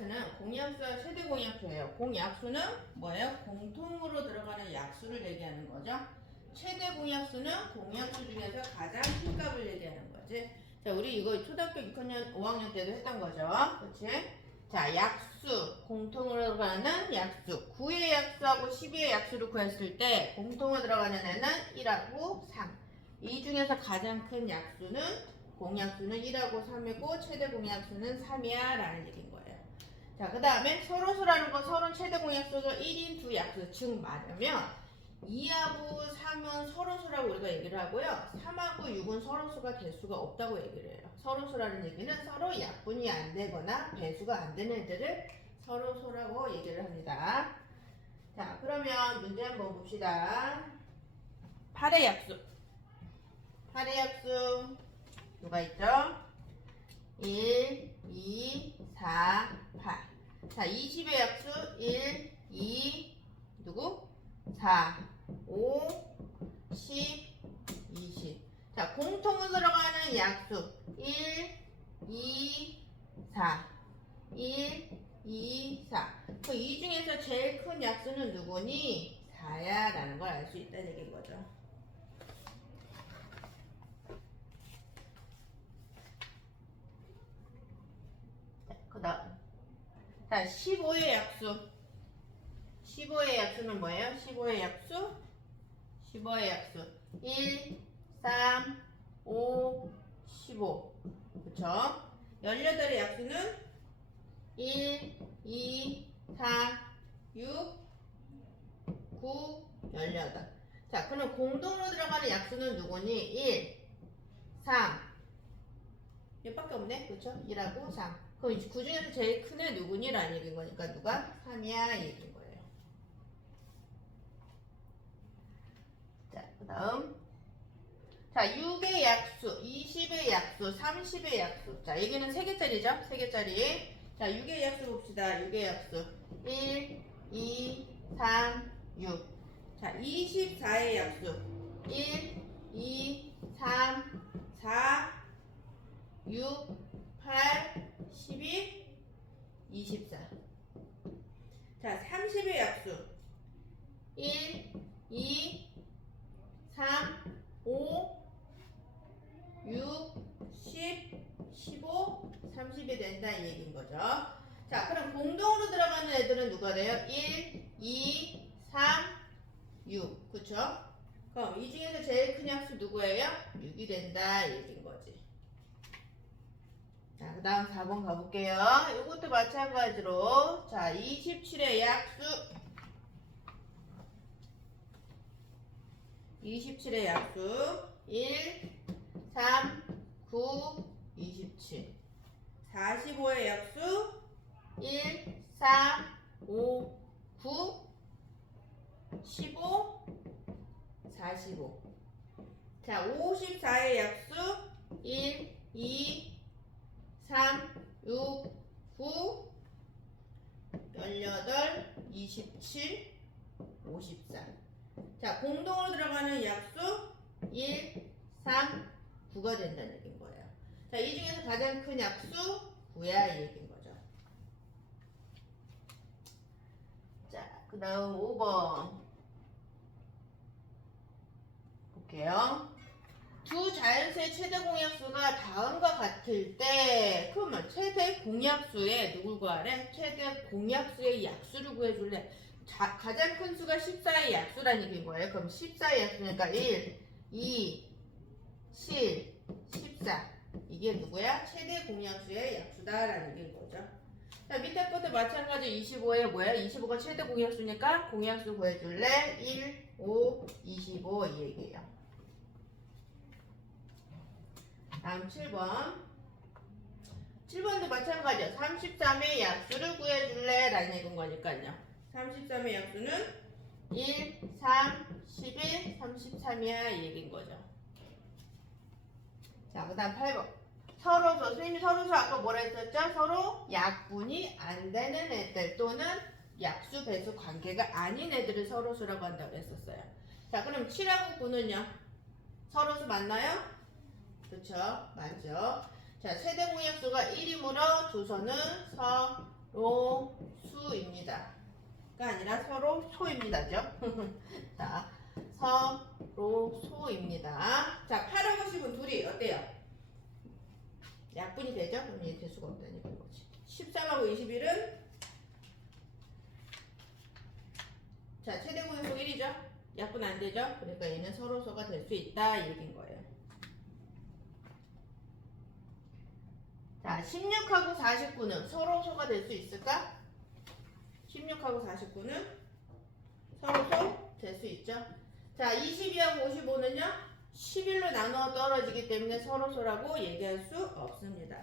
파트는 공약수와 최대 공약수예요. 공약수는 뭐예요? 공통으로 들어가는 약수를 얘기하는 거죠. 최대 공약수는 공약수 중에서 가장 큰 값을 얘기하는 거지. 자, 우리 이거 초등학교 6학년, 5학년 때도 했던 거죠. 그렇지? 자, 약수, 공통으로 들어가는 약수. 9의 약수하고 12의 약수를 구했을 때 공통으로 들어가는 애는 1하고 3. 이 중에서 가장 큰 약수는 공약수는 1하고 3이고 최대 공약수는 3이야 라는 얘기인 거예요. 자, 그 다음에 서로수라는 건 서로 최대 공약수가 1인 두 약수, 즉 말하면 2하고 3은 서로수라고 우리가 얘기를 하고요. 3하고 6은 서로수가 될 수가 없다고 얘기를 해요. 서로수라는 얘기는 서로 약분이 안 되거나 배수가 안 되는 애들을 서로수라고 얘기를 합니다. 자, 그러면 문제 한번 봅시다. 8의 약수. 8의 약수. 누가 있죠? 1, 2, 4, 8. 자, 20의 약수 1, 2, 누구? 4, 5, 10, 20. 자, 공통으로 들어가는 약수 1, 2, 4. 1, 2, 4. 그 이 중에서 제일 큰 약수는 누구니? 4야 라는 걸 알 수 있다는 얘기인 거죠. 그 다음. 자, 15의 약수. 15의 약수는 뭐예요? 15의 약수? 15의 약수. 1, 3, 5, 15. 그쵸? 18의 약수는 1, 2, 4, 6, 9, 18. 자, 그럼 공동으로 들어가는 약수는 누구니? 1, 3. 얘밖에 없네? 그쵸? 1하고 3. 그럼 그 중에서 제일 큰 애 누구니라는 얘기인 거니까 누가? 3이야 얘기인 거예요. 자, 그 다음. 자, 6의 약수, 20의 약수, 30의 약수. 자, 여기는 3개짜리죠? 3개짜리. 자, 6의 약수 봅시다. 6의 약수. 1, 2, 3, 6. 자, 24의 약수. 1, 2, 3, 4, 6, 8, 12, 24. 자, 30의 약수. 1, 2, 3, 5, 6, 10, 15, 30이 된다 이 얘기인 거죠. 자, 그럼 공동으로 들어가는 애들은 누가 돼요? 1, 2, 3, 6. 그쵸? 그럼 이 중에서 제일 큰 약수 누구예요? 6이 된다 이 얘기인 거지. 자, 그 다음 4번 가볼게요. 이것도 마찬가지로. 자, 27의 약수. 27의 약수. 1, 3, 9, 27. 45의 약수. 1, 4, 5, 9, 15, 45. 자, 54의 약수. 1, 2, 3, 6, 9, 18, 27, 54. 자, 공동으로 들어가는 약수 1, 3, 9가 된다는 얘기인 거예요. 자, 이 중에서 가장 큰 약수 9야 이 얘기인 거죠. 자, 그 다음 5번. 볼게요. 두 자연수의 최대 공약수가 다음과 같을 때 그러면 최대 공약수의 누굴 구하래? 최대 공약수의 약수를 구해줄래? 자, 가장 큰 수가 14의 약수라는 얘기인 거예요. 그럼 14의 약수니까 1, 2, 7, 14 이게 누구야? 최대 공약수의 약수다라는 얘기인 거죠. 자 밑에 것도 마찬가지 25에 뭐야? 25가 최대 공약수니까 공약수 구해줄래? 1, 5, 25 이 얘기예요. 다음 7번. 7번도 마찬가지야. 33의 약수를 구해줄래? 라는 얘기인 거니까요. 33의 약수는 1, 3, 11, 33이야. 이 얘기인 거죠. 자, 그 다음 8번. 서로서, 선생님이 서로서 아까 뭐라 했었죠? 서로 약분이 안 되는 애들 또는 약수 배수 관계가 아닌 애들을 서로수라고 한다고 했었어요. 자, 그럼 7하고 9는요? 서로수 맞나요? 그쵸? 맞죠? 자, 세대 공약수가 1이므로 조선은 서로 아니라 서로 소입니다죠. 자, 서로 소입니다. 자, 8하고 10은 둘이 어때요? 약분이 되죠? 그럼 얘 대수가 없다니까 거지. 13하고 21은 자, 최대 공약속 1이죠? 약분 안 되죠? 그러니까 얘는 서로소가 될 수 있다 이 얘기인 거예요. 자, 16하고 49는 서로 소가 될 수 있을까? 16하고 49는 서로 소 될 수 있죠? 자, 22하고 55는요? 11로 나누어 떨어지기 때문에 서로 소라고 얘기할 수 없습니다.